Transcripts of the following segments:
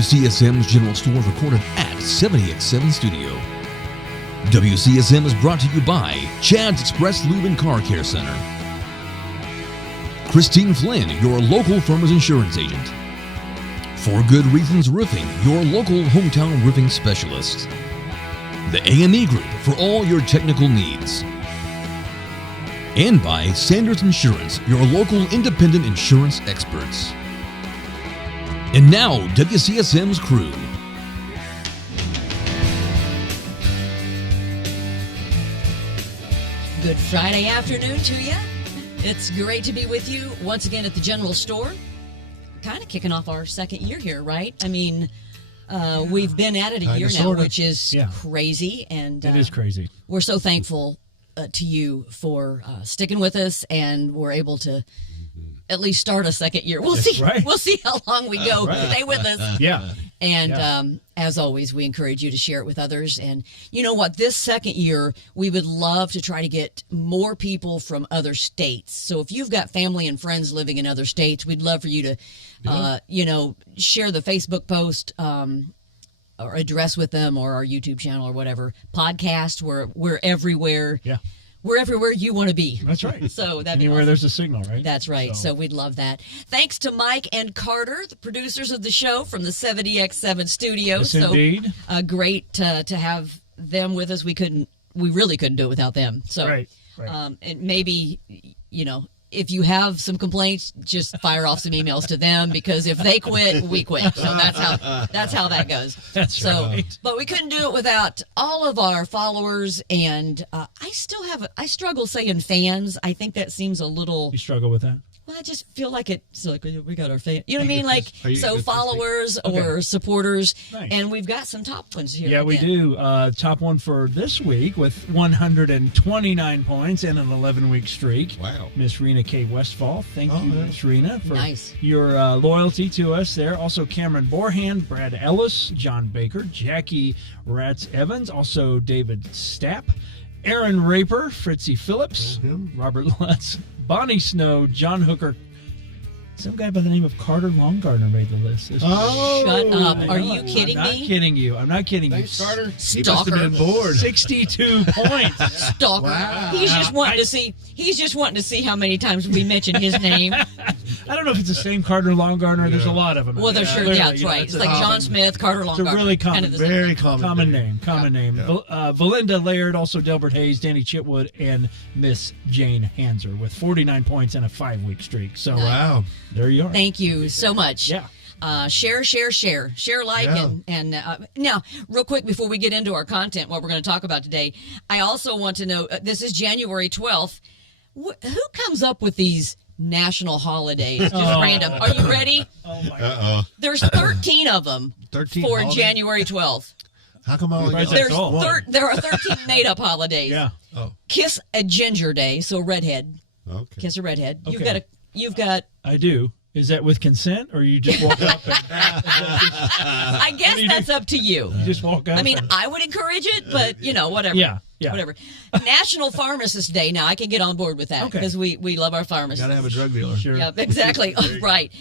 WCSM's General Store recorded at 70X7 Studio. WCSM is brought to you by Chad's Express Lube and Car Care Center. Christine Flynn, your local Farmers Insurance agent. For Good Reasons Roofing, your local hometown roofing specialist. The AME Group for all your technical needs. And by Sanders Insurance, your local independent insurance experts. And now, WCSM's crew. Good Friday afternoon to you. It's great to be with you once again at the General Store. Kind of kicking off our second year here, right? I mean, we've been at it a year now, which is crazy. And it is crazy. We're so thankful to you for sticking with us, and we're able to at least start a second year. We'll see. Right. We'll see how long we go. Stay with us. Yeah. And as always, we encourage you to share it with others. And you know what? This second year, we would love to try to get more people from other states. So if you've got family and friends living in other states, we'd love for you to, share the Facebook post or address with them, or our YouTube channel or whatever. Podcast, we're everywhere. Yeah. We're everywhere you want to be. That's right. So that'd anywhere be awesome. There's a signal, right? That's right. So we'd love that. Thanks to Mike and Carter, the producers of the show from the 70X7 studio. Yes, so indeed. Great to have them with us. We really couldn't do it without them. So right. And maybe, if you have some complaints, just fire off some emails to them, because if they quit, we quit. So that's how that goes. That's right. But we couldn't do it without all of our followers, and I struggle saying fans. I think that seems a little. You struggle with that? Well, I just feel like it's like we got our fans. You know what I mean? Like, so followers or supporters. Nice. And we've got some top ones here. Yeah, we do. Top one for this week with 129 points and an 11-week streak. Wow. Miss Rena K. Westfall. Thank you, Miss Rena, for Nice. your loyalty to us there. Also, Cameron Borhan, Brad Ellis, John Baker, Jackie Ratz Evans, also David Stapp, Aaron Raper, Fritzy Phillips, Robert Lutz, Bonnie Snow, John Hooker. Some guy by the name of Carter Longardner made the list. Shut up. Are you kidding me? I'm not kidding you. Thanks, Carter. Stalker. He must have been bored. 62 points. Stalker. Wow. He's just wanting to see how many times we mention his name. I don't know if it's the same Carter Longardner. Yeah. There's a lot of them. Well, there's that's right. It's like John Smith, Carter Longardner. It's a really common, very common name. Yeah. Valinda Laird, also Delbert Hayes, Danny Chitwood, and Miss Jane Hanser with 49 points and a 5-week streak. So wow, there you are. Thank you so much. Yeah. Share, like, and now, real quick before we get into our content, what we're going to talk about today, I also want to know, this is January 12th. Who comes up with these national holidays? Just random. Are you ready? Oh my God. There's 13 of them 13 for holidays? January 12th. How come all There are 13 made-up holidays. Yeah. Oh. Kiss a Ginger Day, so redhead. Okay. Kiss a redhead. Okay. You've got. I do. Is that with consent, or you just walk up? I guess that's up to you. You just walk up. I mean, I would encourage it, but whatever. Yeah. Whatever. National Pharmacist Day. Now I can get on board with that because we love our pharmacists. Gotta have a drug dealer. Sure. Yeah, exactly. Right.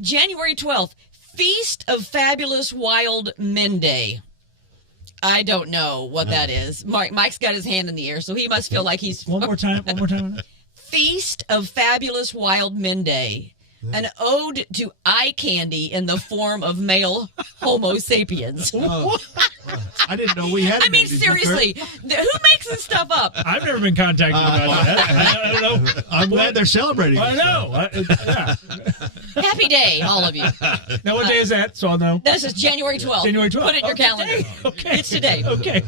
January 12th, Feast of Fabulous Wild Men Day. I don't know what that is. Mike's got his hand in the air, so he must feel like he's. One more time. Feast of Fabulous Wild Men Day. An ode to eye candy in the form of male Homo sapiens. I didn't know we had. I mean, seriously, who makes this stuff up? I've never been contacted about that. I don't know. I'm glad they're celebrating. I know. Yeah. Happy day, all of you. Now, what day is that? So I'll know. This is January 12th. January 12th. Put it in your calendar. Okay. It's today. Okay.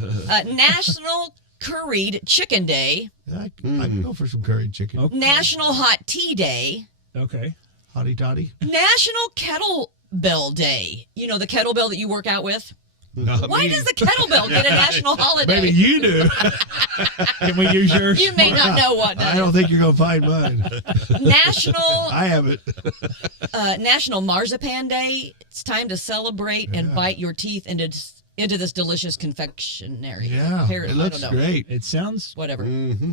National Curried Chicken Day. I can go for some curried chicken. Okay. National Hot Tea Day. Okay. Hottie toddy. National Kettlebell Day. You know, the kettlebell that you work out with? Not Why me. does the kettlebell get a national holiday? Maybe you do. Can we use yours? You may not know what. I don't think you're going to find mine. I have it. National Marzipan Day. It's time to celebrate and bite your teeth into this delicious confectionery. Yeah, Apparently, it looks great. It sounds whatever. Mm-hmm.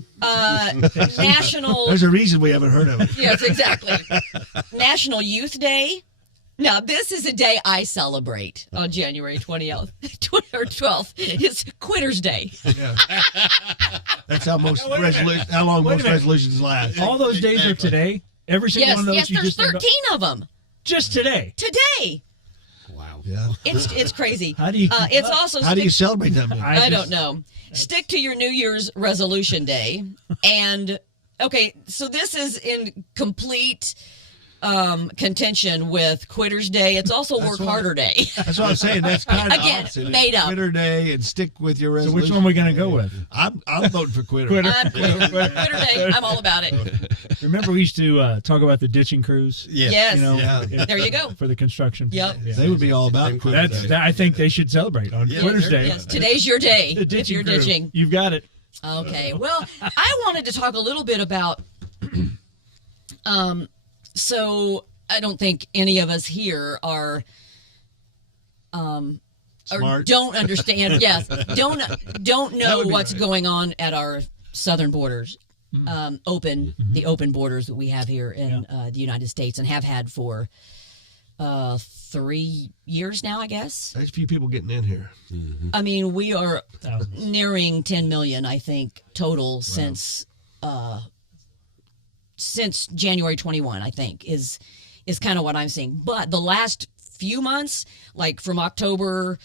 National. There's a reason we haven't heard of it. Yes, exactly. National Youth Day. Now, this is a day I celebrate on January 20th or 12th. It's Quitter's Day. Yeah. That's how most Wait a minute. how long Wait a most minute. resolutions last. All those days are today. Every single Yes, one of those. yes, there's 13 of them Just today. today. Wow. Yeah. It's crazy. How do you? It's also How do you celebrate that many? I don't know. Stick to your New Year's resolution day. And, okay, so this is in complete contention with Quitter's Day. It's also Work what- Harder Day. That's what I'm saying. That's kind of Again, opposite. made up. Quitter day and stick with your So resolution. which one are we going to go with? I'm voting for quitter. Quitter. Quitter Day. I'm all about it. Remember we used to talk about the ditching crews? Yeah. Yes. You know, Yeah. There you go. for the construction. Yep. Yeah. They would be all about quitter That's. day. That, I think they should celebrate on Quitter's Day. Yes, today's your day. The if ditching you're crew. ditching. You've got it. Okay. Well, I wanted to talk a little bit about. So I don't think any of us here are. Or Smart. don't understand. Yes, don't know would be what's right. going on at our southern borders, the open borders that we have here in the United States and have had for 3 years now, I guess. There's a few people getting in here. I mean, we are Thousands. nearing 10 million, I think, total since January 21. I think is kind of what I'm seeing. But the last few months, like from October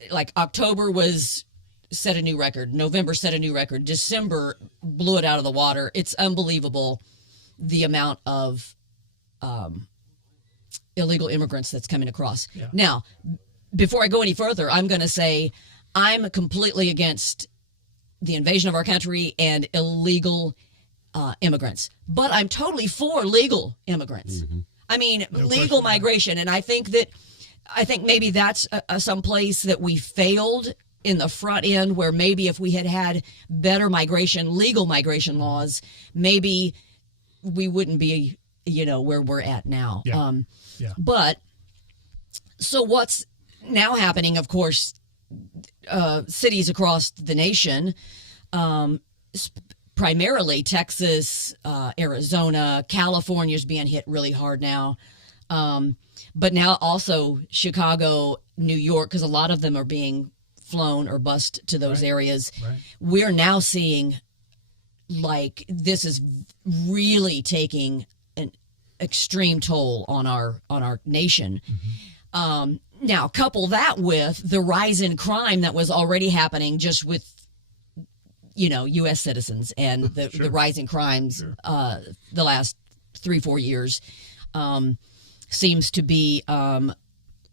was set a new record. November set a new record. December blew it out of the water. It's unbelievable the amount of illegal immigrants that's coming across. Yeah. Now, before I go any further, I'm going to say I'm completely against the invasion of our country and illegal immigrants, but I'm totally for legal immigrants. I mean, legal migration, and I think maybe that's some place that we failed in the front end, where maybe if we had better legal migration laws, maybe we wouldn't be, where we're at now. Yeah. Yeah. But so what's now happening, of course, cities across the nation, primarily Texas, Arizona, California is being hit really hard now. But now also Chicago, New York, because a lot of them are being flown or bused to those areas. Right. We're now seeing like this is really taking an extreme toll on our nation. Now, couple that with the rise in crime that was already happening just with U.S. citizens and the rise in crimes the last 3-4 years seems to be a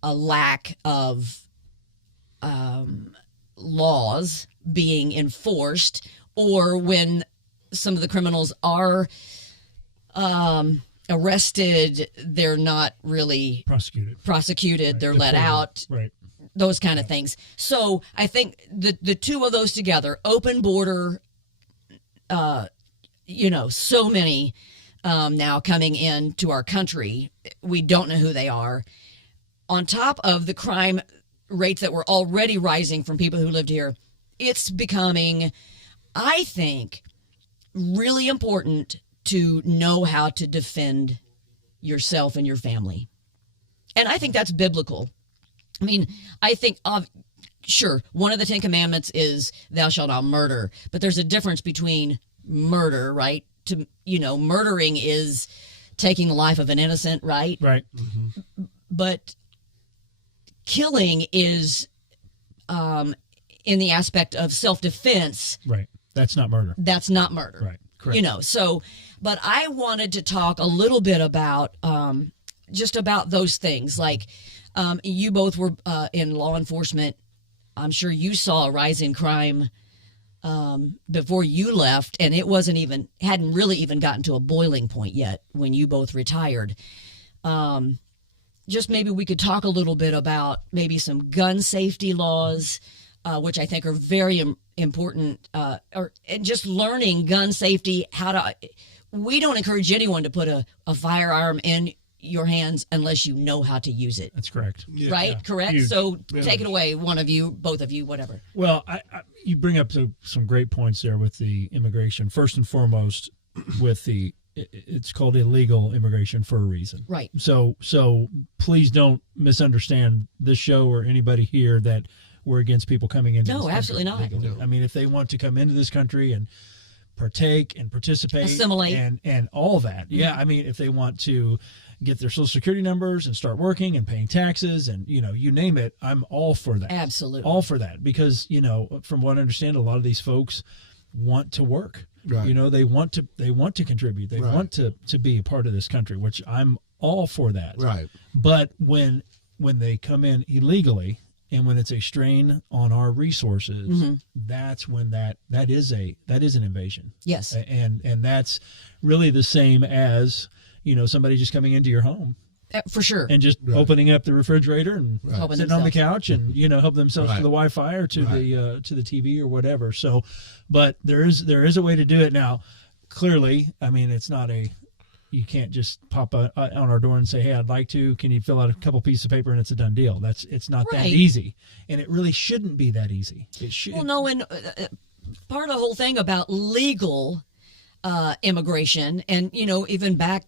lack of laws being enforced, or when some of the criminals are arrested, they're not really prosecuted. They're let out. Right. Those kind of things. So I think the two of those together, open border, so many now coming into our country, we don't know who they are. On top of the crime rates that were already rising from people who lived here, it's becoming, I think, really important to know how to defend yourself and your family. And I think that's biblical. I mean, I think, sure, one of the 10 Commandments is thou shalt not murder, but there's a difference between murder, right? Murdering is taking the life of an innocent, right? Right. But killing is in the aspect of self-defense. Right. That's not murder. That's not murder. Right. Correct. But I wanted to talk a little bit about just about those things. Like you both were in law enforcement. I'm sure you saw a rise in crime before you left, and it hadn't really even gotten to a boiling point yet when you both retired. Just maybe we could talk a little bit about maybe some gun safety laws, which I think are very important, and just learning gun safety. We don't encourage anyone to put a firearm in your hands unless you know how to use it. That's correct. Right? Yeah. Correct? Huge. So take it away, one of you, both of you, whatever. Well, you bring up some great points there with the immigration. First and foremost, with the it's called illegal immigration for a reason. Right. So please don't misunderstand this show or anybody here that we're against people coming into this country. No, absolutely not. Legally. I mean, if they want to come into this country and partake and participate, assimilate, and all that, yeah. I mean, if they want to get their social security numbers and start working and paying taxes and you name it, I'm all for that. Absolutely, all for that, because from what I understand, a lot of these folks want to work. Right. They want to contribute. They want to be a part of this country, which I'm all for that. Right. But when they come in illegally and when it's a strain on our resources, that's when that is an invasion. Yes. And that's really the same as somebody just coming into your home. For sure. And just opening up the refrigerator and sitting on the couch and help themselves to the Wi-Fi or to the TV or whatever. So, but there is a way to do it now. Clearly, I mean, it's not you can't just pop on our door and say, "Hey, I'd like to. Can you fill out a couple pieces of paper?" and it's a done deal. It's not that easy, and it really shouldn't be that easy. It should. Well, no, and part of the whole thing about legal immigration, and even back.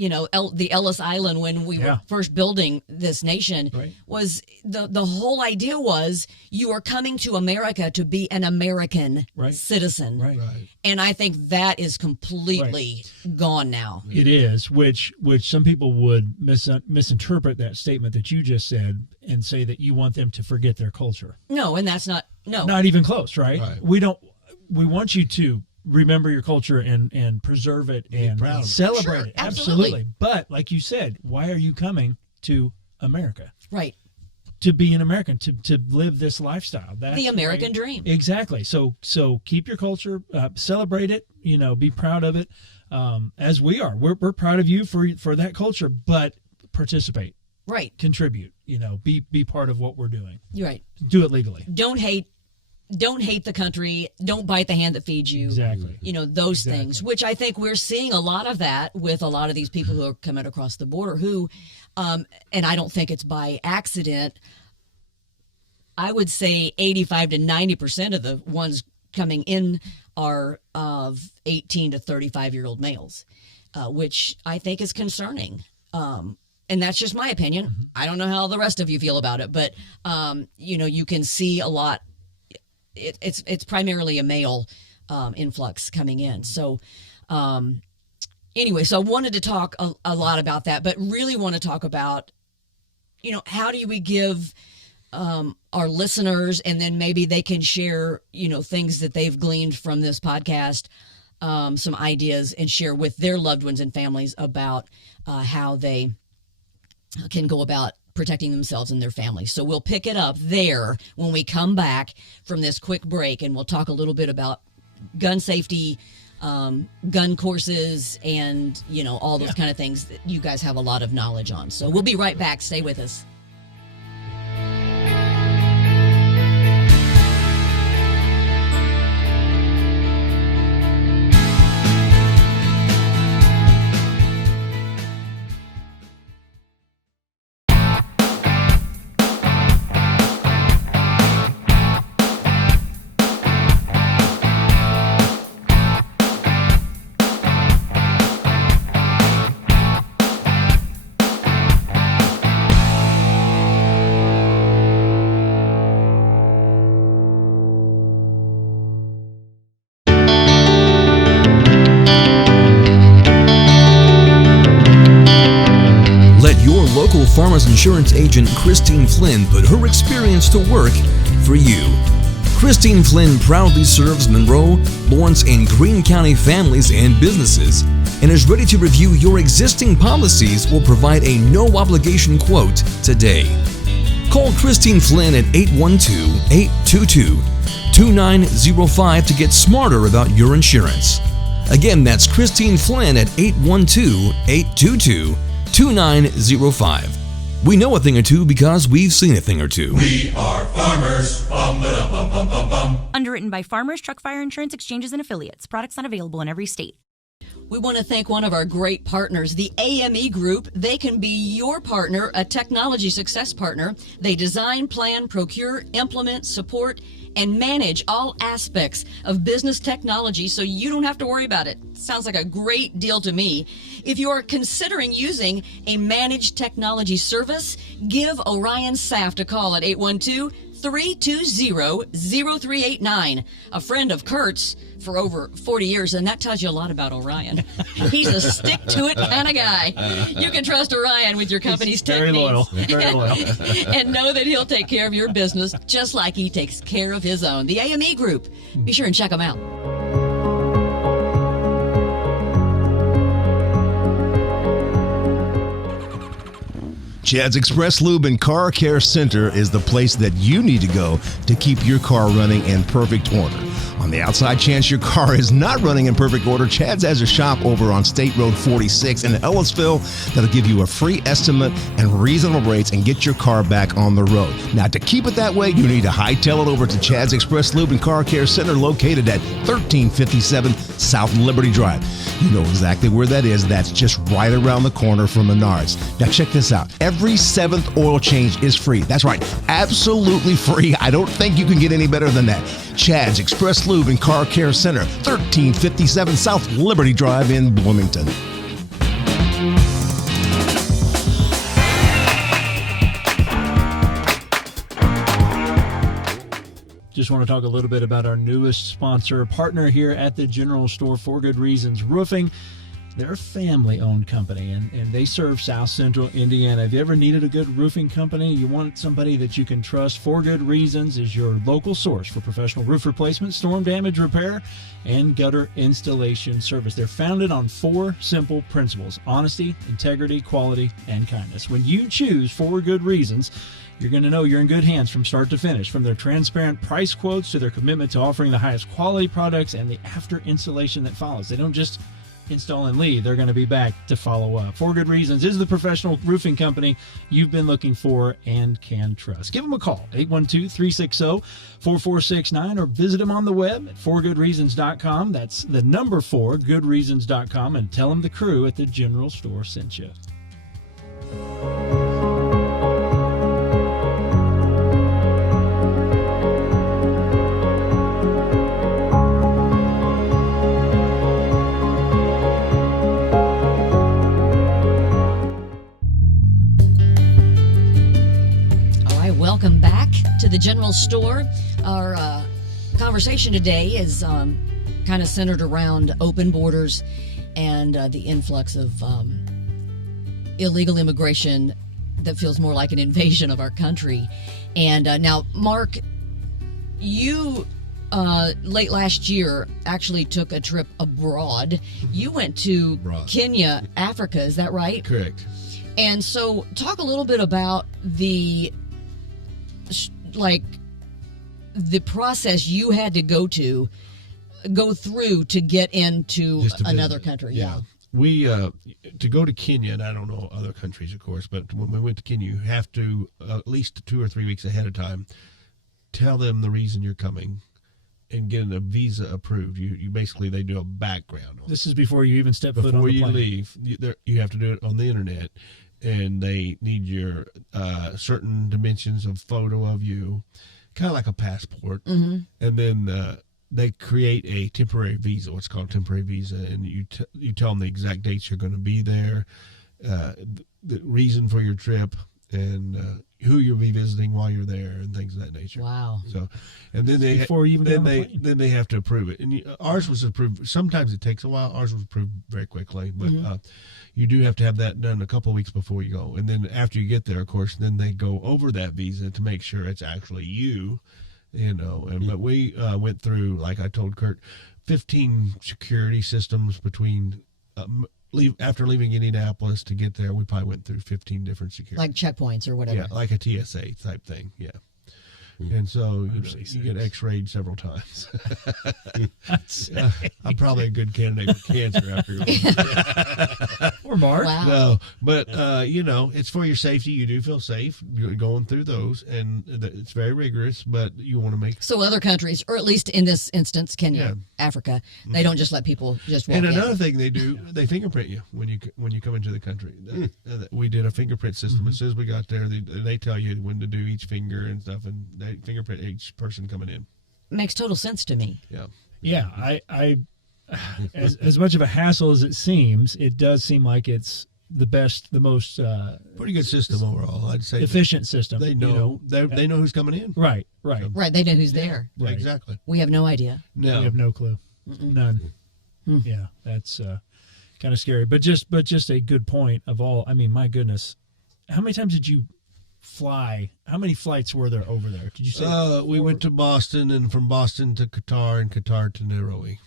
The Ellis Island, when we were first building this nation, was the whole idea was you are coming to America to be an American citizen. Right. And I think that is completely gone now. It is, which some people would misinterpret that statement that you just said and say that you want them to forget their culture. No, and that's not even close, right? We want you to remember your culture and preserve it and celebrate it. Absolutely. But like you said, why are you coming to America? Right. To be an American, to live this lifestyle. That's the American dream. Exactly. So keep your culture, celebrate it, be proud of it, as we are. We're proud of you for that culture, but participate. Right. Contribute, be part of what we're doing. You're right. Do it legally. Don't hate the country. Don't bite the hand that feeds you. Exactly. Those things, which I think we're seeing a lot of that with a lot of these people who are coming across the border who, and I don't think it's by accident. I would say 85 to 90% of the ones coming in are of 18 to 35-year-old males, which I think is concerning. And that's just my opinion. I don't know how the rest of you feel about it, but, you can see a lot. It's primarily a male influx coming in. So anyway, so I wanted to talk a lot about that, but really want to talk about, how do we give our listeners, and then maybe they can share, things that they've gleaned from this podcast, some ideas, and share with their loved ones and families about how they can go about protecting themselves and their families. So we'll pick it up there when we come back from this quick break, and we'll talk a little bit about gun safety, gun courses, and all those kind of things that you guys have a lot of knowledge on. So we'll be right back. Stay with us. Local Farmers Insurance agent Christine Flynn put her experience to work for you. Christine Flynn proudly serves Monroe, Lawrence, and Greene County families and businesses and is ready to review your existing policies or provide a no-obligation quote today. Call Christine Flynn at 812-822-2905 to get smarter about your insurance. Again, that's Christine Flynn at 812-822-2905. We know a thing or two because we've seen a thing or two. We are farmers. Bum, ba-dum, bum, bum, bum, bum. Underwritten by Farmers Truck Fire Insurance Exchanges and Affiliates. Products not available in every state. We want to thank one of our great partners, the AME Group. They can be your partner, a technology success partner. They design, plan, procure, implement, support, and manage all aspects of business technology so you don't have to worry about it. Sounds like a great deal to me. If you are considering using a managed technology service, give Orion Saft a call at 812-320-0389. A friend of Curt's for over 40 years, and that tells you a lot about Orion. He's a stick-to-it kind of guy. You can trust Orion with your company's tech very loyal. needs. Very loyal. And know that he'll take care of your business just like he takes care of his own. The AME Group. Be sure and check them out. Chad's Express Lube and Car Care Center is the place that you need to go to keep your car running in perfect order. On the outside chance your car is not running in perfect order, Chad's has a shop over on State Road 46 in Ellisville that'll give you a free estimate and reasonable rates and get your car back on the road. Now, to keep it that way, you need to hightail it over to Chad's Express Lube and Car Care Center located at 1357 South Liberty Drive. You know exactly where that is. That's just right around the corner from Menards. Now, check this out. Every 7th oil change is free. That's right. Absolutely free. I don't think you can get any better than that. Chad's Express Lube and Car Care Center, 1357 South Liberty Drive in Bloomington. Just want to talk a little bit about our newest sponsor, partner here at the General Store, For Good Reasons Roofing. They're a family-owned company, and they serve South Central Indiana. Have you ever needed a good roofing company? You want somebody that you can trust? For Good Reasons is your local source for professional roof replacement, storm damage repair, and gutter installation service. They're founded on 4 simple principles: honesty, integrity, quality, and kindness. When you choose For Good Reasons, you're going to know you're in good hands from start to finish. From their transparent price quotes to their commitment to offering the highest quality products and the after installation that follows. They don't just install and leave. They're going to be back to follow up. For Good Reasons is the professional roofing company you've been looking for and can trust. Give them a call, 812-360-4469, or visit them on the web at forgoodreasons.com. That's the number 4, goodreasons.com, and tell them the crew at the General Store sent you. Welcome back to the General Store. Our conversation today is kind of centered around open borders and the influx of illegal immigration that feels more like an invasion of our country. And now, Mark, you late last year actually took a trip abroad. You went to Kenya, Africa, is that right? Correct. And so talk a little bit about the process you had to go through to get into another country. Yeah. We to go to Kenya, and I don't know other countries, of course, but when we went to Kenya, you have to at least 2 or 3 weeks ahead of time tell them the reason you're coming and get a visa approved. You basically, they do a background. This is before you even step foot on the plane. Before you leave, you have to do it on the internet. And they need your certain dimensions of photo of you, kind of like a passport. Mm-hmm. And then they create a temporary visa, what's called a temporary visa, and you tell them the exact dates you're going to be there, the reason for your trip, and who you'll be visiting while you're there, and things of that nature. Wow! So, and then they then they have to approve it, and ours was approved. Sometimes it takes a while. Ours was approved very quickly, but you do have to have that done a couple of weeks before you go, and then after you get there, of course, then they go over that visa to make sure it's actually you. But we went through, like I told Curt, 15 security systems between. After leaving Indianapolis to get there, we probably went through 15 different security. Like checkpoints or whatever. Yeah, like a TSA type thing, yeah. And so you get x-rayed several times. I'm probably a good candidate for cancer after Poor Mark. Wow. No, but it's for your safety. You do feel safe going through those, and it's very rigorous. But you want to make So other countries, or at least in this instance, Kenya, Yeah. Africa, they don't just let people just walk And in. another thing they do, they fingerprint you when you come into the country. We did a fingerprint system. As soon as we got there, they tell you when to do each finger and stuff, and they fingerprint each person coming in. Makes total sense to me. Yeah. Yeah, I as much of a hassle as it seems, it does seem like it's the best, the most Pretty good system overall, I'd say. efficient system. They know, they know who's coming in. Right. Right, they know who's there. Right. Exactly. We have no idea. No. We have no clue. None. Yeah, that's kind of scary. But just a good point of all. I mean, my goodness, how many times did you fly? How many flights were there over there? Did you say? We went to Boston, and from Boston to Qatar, and Qatar to Nairobi.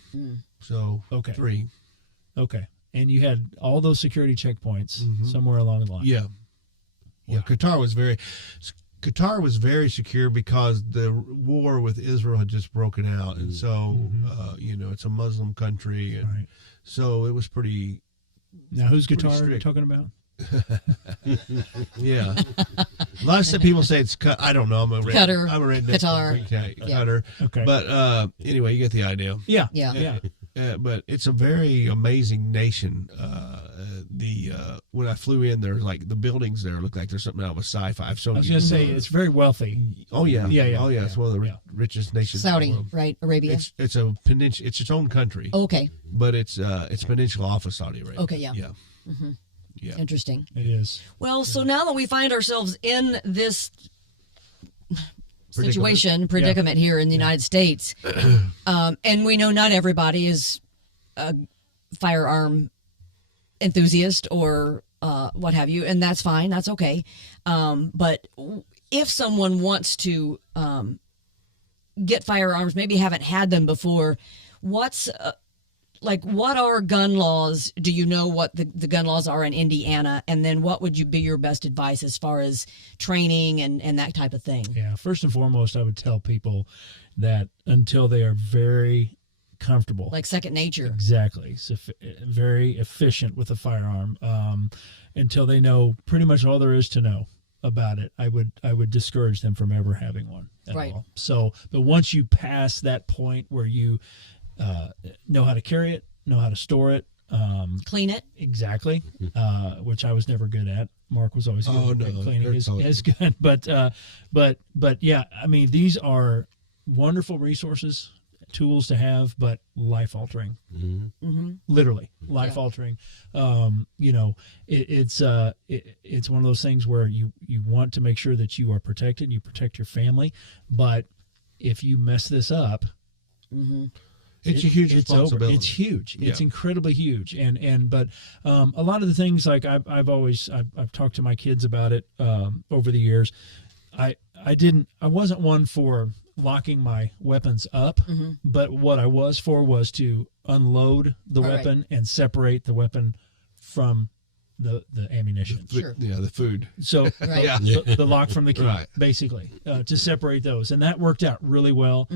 So Okay. 3. Okay, and you had all those security checkpoints somewhere along the line. Yeah. Yeah. Qatar was very secure because the war with Israel had just broken out, and so it's a Muslim country, and Right. so it was pretty. Now, who's Pretty guitar strict. talking about? Yeah. A lot of people say it's cut. I don't know. I'm a Qatar, redneck. Qatar. Okay, Yeah. Qatar. Okay. But anyway, you get the idea. Yeah. Yeah. But it's a very amazing nation. When I flew in there, like the buildings there look like there's something out of a sci-fi. I was going to say it's very wealthy. Oh yeah, Yeah. Oh yeah, it's one of the richest nations. in the Saudi, world. right? Arabia. It's a peninsula. It's its own country, Okay. but it's peninsula off of Saudi Arabia. Okay, yeah. Yeah. Interesting. It is. Well, so now that we find ourselves in this predicament here in the United States, and we know not everybody is a firearm enthusiast or what have you, and that's fine, that's okay. But if someone wants to get firearms, maybe haven't had them before, what are gun laws? Do you know what the gun laws are in Indiana? And then what would be your best advice as far as training and that type of thing? Yeah. First and foremost, I would tell people that until they are very comfortable, Like second nature. exactly, very efficient with a firearm, until they know pretty much all there is to know about it, I would discourage them from ever having one at Right. all. So, but once you pass that point where you know how to carry it, know how to store it, Clean it. exactly, which I was never good at. Mark was always good at cleaning his gun, but yeah, I mean, these are wonderful resources, tools to have, but life altering, literally life altering. It's one of those things where you want to make sure that you are protected, you protect your family, but if you mess this up, It's a huge it's responsibility. over. It's huge. It's Yeah. incredibly huge. But a lot of the things, like I've talked to my kids about it over the years. I wasn't one for locking my weapons up, but what I was for was to unload the weapon and separate the weapon from the ammunition. Sure. Yeah, the food. So Right. Yeah. the lock from the key, Right. basically, to separate those. And that worked out really well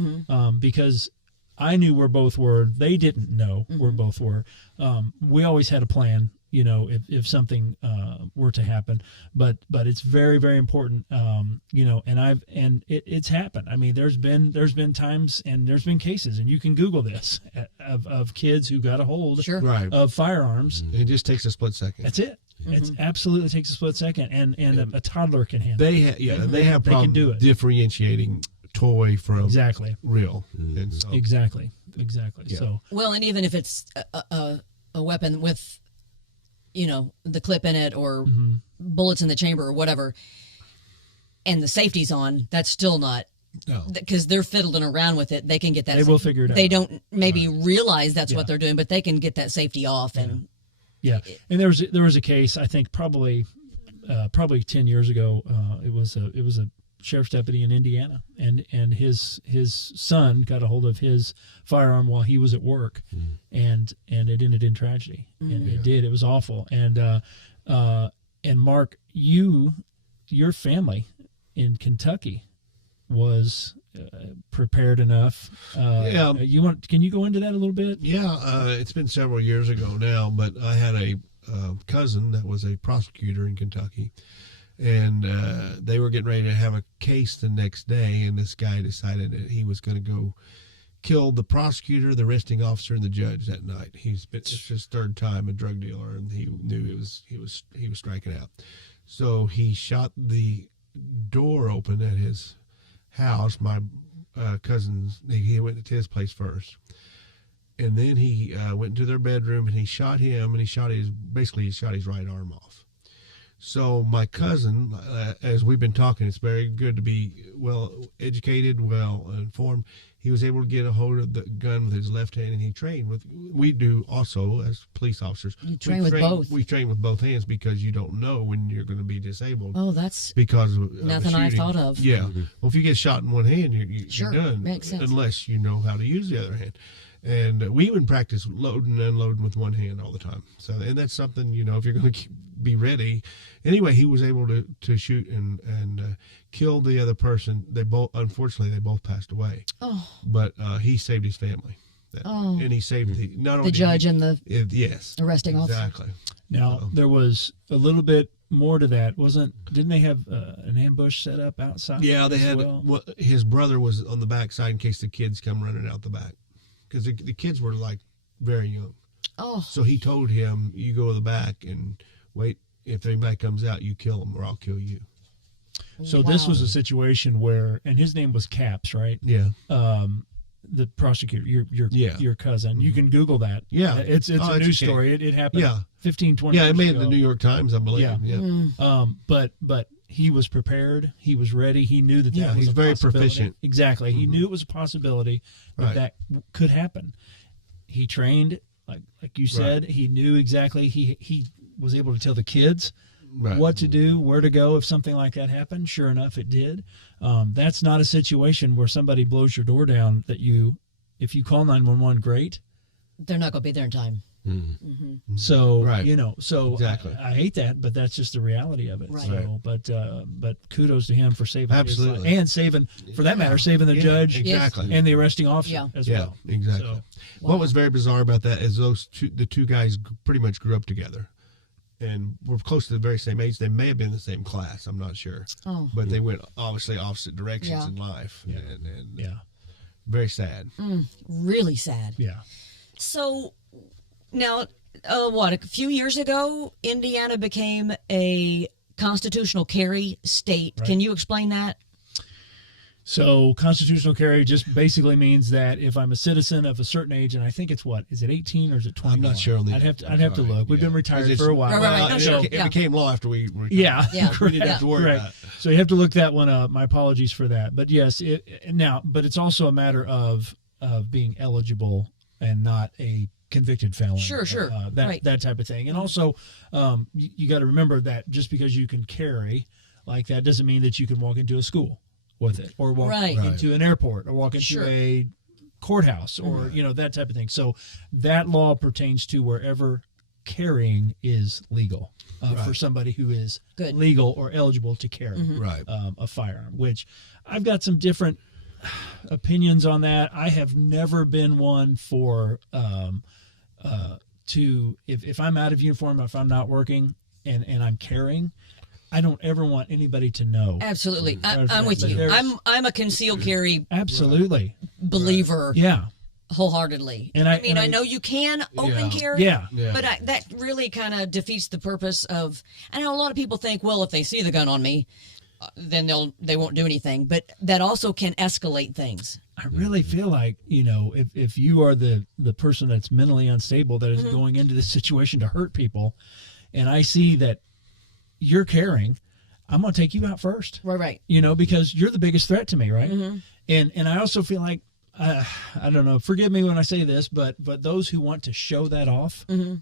because I knew where both were. They didn't know where both were. We always had a plan, if something were to happen. But it's very, very important, and it's happened. I mean, there's been times and there's been cases, and you can Google this, of kids who got a hold Sure. Right. of firearms. It just takes a split second. That's it. It absolutely takes a split second, and a toddler can handle it. They have They can problems do it. differentiating toy from Exactly. real. And so, Exactly. Yeah. So Well, and even if it's a weapon with, the clip in it or bullets in the chamber or whatever, and the safety's on, that's still not, no. because they're fiddling around with it. They can get that. They will figure it out. They don't maybe realize that's Yeah. what they're doing, but they can get that safety off. And yeah, and there was a case, I think probably 10 years ago. It was a sheriff's deputy in Indiana, and his son got a hold of his firearm while he was at work, and it ended in tragedy. And it did. It was awful. And Mark, your family in Kentucky was prepared enough. Can you go into that a little bit? Yeah, it's been several years ago now, but I had cousin that was a prosecutor in Kentucky, and they were getting ready to have a case the next day, and this guy decided that he was going to go kill the prosecutor, the arresting officer, and the judge that night. It's his third time a drug dealer, and he knew he was striking out. So he shot the door open at his house. My cousin's, he went to his place first, and then he went into their bedroom and he shot him, and he shot his right arm off. So my cousin, as we've been talking, it's very good to be well educated, well informed. He was able to get a hold of the gun with his left hand, and he trained with. We do also as police officers. You train with both. We train with both hands because you don't know when you're going to be disabled. Oh, that's because of nothing I thought of. Yeah. Mm-hmm. Well, if you get shot in one hand, Sure, you're done. makes sense. Unless you know how to use the other hand. And we even practice loading and unloading with one hand all the time. So, and that's something, if you're going to be ready. Anyway, he was able to shoot and kill the other person. Unfortunately, they both passed away. Oh. But he saved his family. And he saved the judge and the yes, arresting officer. Exactly. Now, there was a little bit more to that. Didn't they have an ambush set up outside? Yeah, they had. Well, his brother was on the back side in case the kids come running out the back. Because the kids were like very young. Oh. So he told him, you go to the back and wait. If anybody comes out, you kill them or I'll kill you. So this was a situation where, and his name was Caps, right? Yeah. The prosecutor, your cousin. Mm-hmm. You can Google that. Yeah. It's a news story. It happened 15, 20 years ago. Yeah, it made the New York Times, I believe. Yeah. But he was prepared. He was ready. He knew that was he's a very possibility. Proficient. Exactly. Mm-hmm. He knew it was a possibility that could happen. He trained, like you said. Right. He knew exactly. He was able to tell the kids what to do, where to go if something like that happened. Sure enough, it did. That's not a situation where somebody blows your door down that if you call 911, great. They're not going to be there in time. Mm-hmm. Mm-hmm. So, exactly. I hate that, but that's just the reality of it. Right. So, but kudos to him for saving Absolutely. his life. And saving, for that matter, saving the judge and the arresting officer as well. Yeah, exactly. So, what was very bizarre about that is the two guys pretty much grew up together. And were close to the very same age. They may have been in the same class. I'm not sure. Oh. But they went obviously opposite directions in life. Yeah. And very sad. Really sad. Yeah. So now, a few years ago, Indiana became a constitutional carry state. Right. Can you explain that? So constitutional carry just basically means that if I'm a citizen of a certain age, and I think it's is it 18 or is it 21? I'm not sure. I'd have to look. We've been retired for a while. Right. It became law after we retired. Yeah. We didn't have to worry about it. So you have to look that one up. My apologies for that. But yes, but it's also a matter of being eligible and not a convicted felon. Sure. That type of thing. And also, you got to remember that just because you can carry like that doesn't mean that you can walk into a school with it, or walk into an airport, or walk into a courthouse, or that type of thing. So that law pertains to wherever carrying is legal for somebody who is legal or eligible to carry a firearm. Which I've got some different opinions on that. I have never been one for if I'm out of uniform, if I'm not working and I'm carrying, I don't ever want anybody to know. Absolutely. I'm with you. I'm a concealed carry believer. Yeah. Wholeheartedly. I know you can open carry, but that really kind of defeats the purpose of, I know a lot of people think, well, if they see the gun on me, then they won't do anything, but that also can escalate things. I really feel like, if you are the person that's mentally unstable that is going into this situation to hurt people, and I see that you're carrying, I'm going to take you out first. Right. Because you're the biggest threat to me, right? Mm-hmm. And I also feel like, I don't know, forgive me when I say this, but those who want to show that off, I'm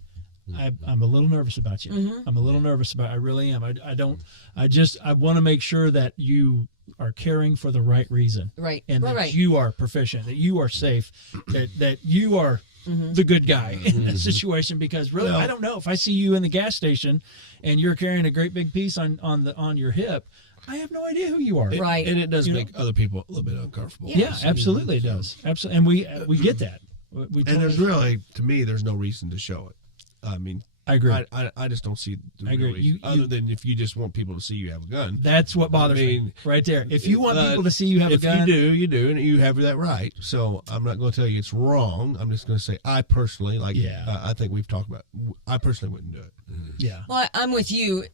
a little nervous about you. Mm-hmm. I'm a little nervous about, I really am. I want to make sure that you are carrying for the right reason. Right. And that you are proficient, that you are safe, that you are the good guy in that situation, because really, I don't know if I see you in the gas station and you're carrying a great big piece on your hip, I have no idea who you are. Right. And it does make other people a little bit uncomfortable. Yeah, absolutely it does. Absolutely. And we get that. And there's really, to me, there's no reason to show it. I mean, I agree. I just don't see the I agree. reason, other than if you just want people to see you have a gun. That's what bothers me right there. If you want people to see you have a gun. If you do, and you have that right. So I'm not going to tell you it's wrong. I'm just going to say I personally, I think we've talked about, I personally wouldn't do it. Yeah. Well, I'm with you.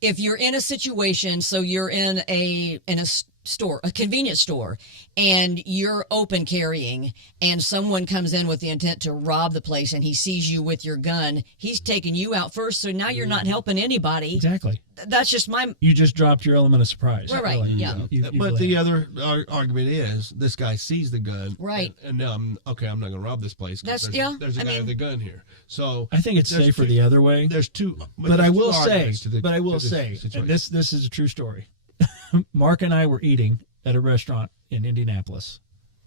If you're in a situation, so you're in a store, a convenience store, and you're open carrying, and someone comes in with the intent to rob the place, and he sees you with your gun, he's taking you out first, so now you're not helping anybody. Exactly. That's just You just dropped your element of surprise. Right, really. yeah. But the other argument is this guy sees the gun, right? And now I'm not going to rob this place. There's a guy with a gun here. So I think it's safer the other way. There's two, but I will say, situation. and this is a true story. Mark and I were eating at a restaurant in Indianapolis,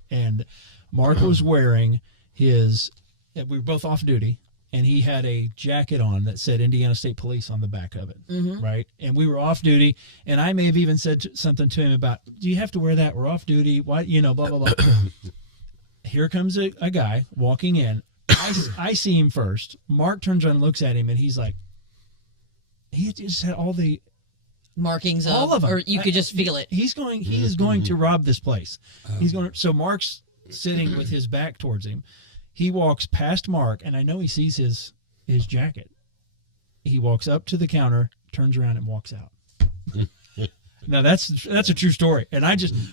and Mark was wearing we were both off duty, and he had a jacket on that said Indiana State Police on the back of it, right? And we were off duty, and I may have even said something to him about, do you have to wear that? We're off duty. Why, blah, blah, blah. Here comes a guy walking in. I see him first. Mark turns around and looks at him, and he's like, he just had all the markings all of them, or you could just feel it. He is going to rob this place. So Mark's sitting with his back towards him. He walks past Mark, and I know he sees his jacket. He walks up to the counter, turns around, and walks out. Now that's a true story, and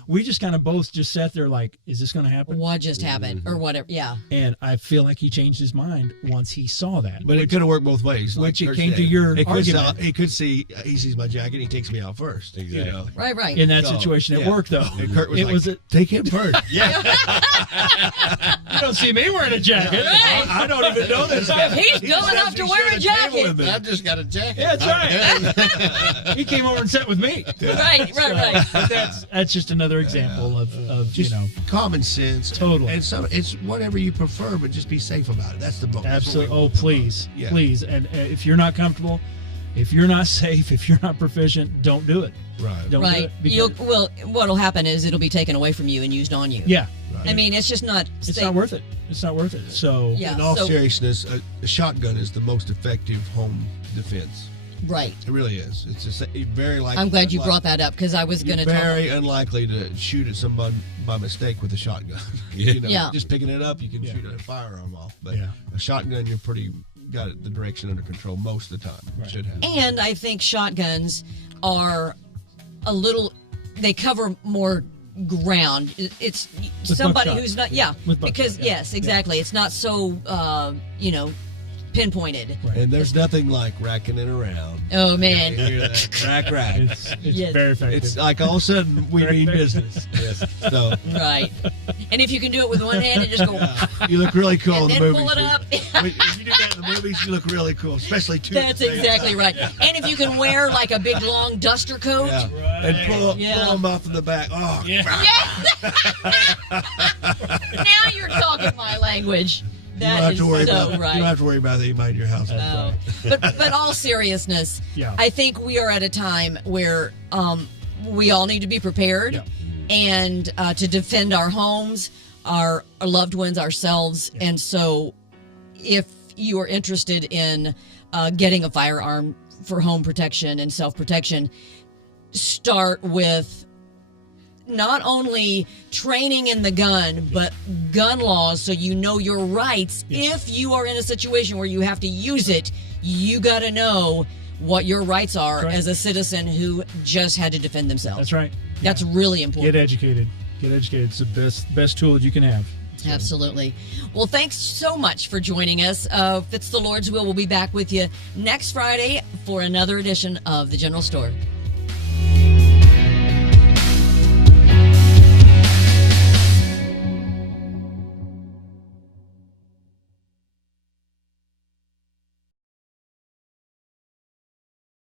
we just kind of both just sat there like, is this going to happen? What just happened, or whatever? Yeah. And I feel like he changed his mind once he saw that. But it could have worked both ways. Which it came to your argument. He could see he sees my jacket, he takes me out first. Exactly. Right. In that situation, it worked though. And Curt was take him first. Yeah. You don't see me wearing a jacket. Right. I don't even know this guy. He's dumb enough to wear a jacket. I've just got a jacket. Yeah, that's right. He came over and sat with me. Right. But that's just another example of just common sense. Totally. And so it's whatever you prefer, but just be safe about it. That's the most. Absolutely. Oh, please. Please. And if you're not comfortable, if you're not safe, if you're not proficient, don't do it. Right. Don't do it. What'll happen is it'll be taken away from you and used on you. Yeah. Right. I mean, it's just not. It's not worth it. It's not worth it. So, in all seriousness, a shotgun is the most effective home defense. Right. It really is. It's just very likely. I'm glad you brought that up because I was going to talk. Very unlikely to shoot at someone by mistake with a shotgun. Just picking it up, you can shoot a firearm off. But a shotgun, you're pretty got the direction under control most of the time. Right. Should have. And I think shotguns are a little. They cover more ground. It's with somebody buckshot. who's not. Because yes, exactly. It's not so. Pinpointed. Right. And there's nothing like racking it around. Oh, man. You hear that? Rack. It's very effective. It's like all of a sudden we mean business. Yes. So. Right. And if you can do it with one hand and just go. You look really cool in the movies. Pull it up. If you do that in the movies, you look really cool, especially two. That's exactly right. And if you can wear like a big long duster coat. Yeah. Right. And pull them off in the back. Oh, Now you're talking my language. That is so right. You don't have to worry about anybody in your house. Oh. But all seriousness, I think we are at a time where we all need to be prepared and to defend our homes, our loved ones, ourselves. And so if you are interested in getting a firearm for home protection and self-protection, start with not only training in the gun, but gun laws so you know your rights. If you are in a situation where you have to use it, you got to know what your rights are as a citizen who just had to defend themselves. That's right. That's really important. Get educated. It's the best tool that you can have. Absolutely. Well, thanks so much for joining us. If it's the Lord's will, we'll be back with you next Friday for another edition of The General Store.